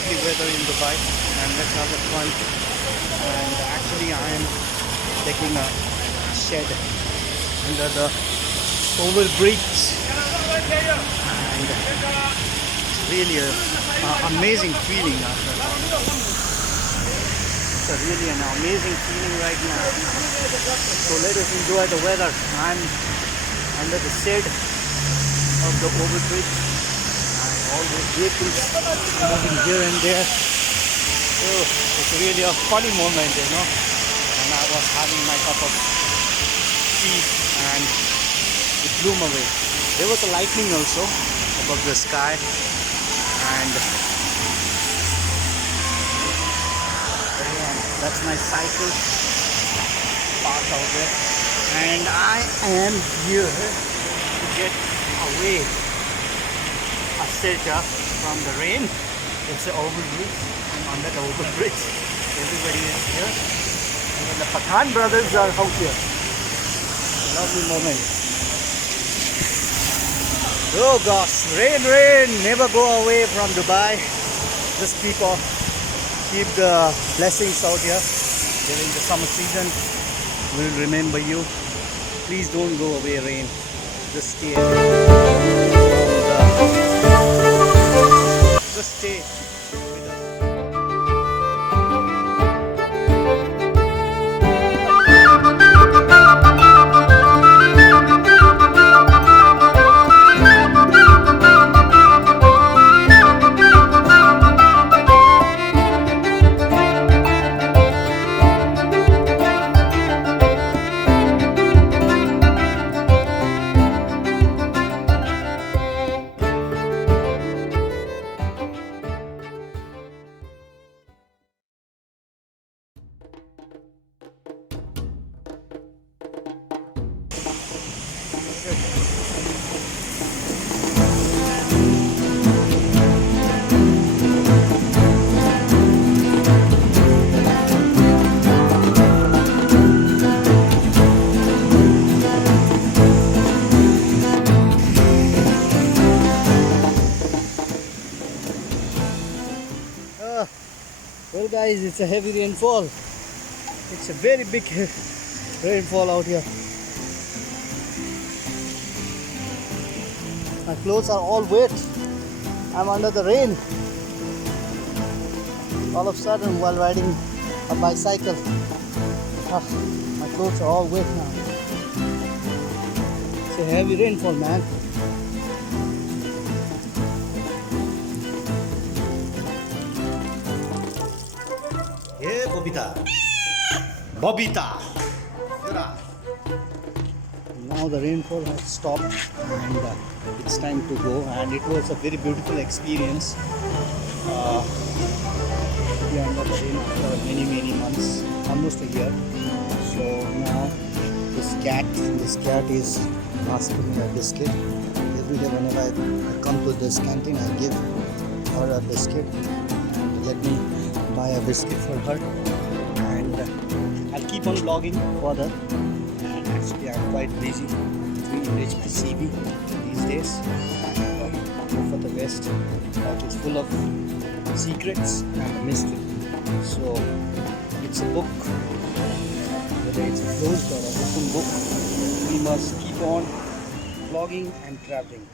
lovely weather in Dubai, and let's have a fun. And actually I am taking a shed under the overbridge, and it's really an amazing feeling after that. It's really an amazing feeling right now. So let us enjoy the weather. I'm under the shade of the overbridge, and all those vehicles moving here and there. So it's really a funny moment, you know. And I was having my cup of tea and it blew away. There was a lightning also above the sky, and that's my cycle parked out there, and I am here to get away a shelter from the rain. It's an overbridge. I'm under the overbridge. Everybody is here. Even the Pathan brothers are out here. Lovely moment. Oh gosh, rain, never go away from Dubai. Just keep the blessings out here during the summer season. We'll remember you. Please don't go away, rain. Just stay. Just stay with us. Well guys, it's a heavy rainfall. It's a very big rainfall out here. My clothes are all wet. I'm under the rain. All of a sudden while riding a bicycle, my clothes are all wet now. It's a heavy rainfall, man. Yeah, Bobita. Now the rainfall has stopped, and it's time to go. And it was a very beautiful experience. We are under the rain after many months, almost a year. So now this cat is asking me a biscuit. Every day whenever I come to this canteen, I give her a biscuit. And let me buy a biscuit for her, and I'll keep on vlogging further. And actually I'm quite busy doing enrich my CV these days, and go for the West that is full of secrets and mystery. So it's a book, whether it's a closed or a open book, we must keep on vlogging and traveling.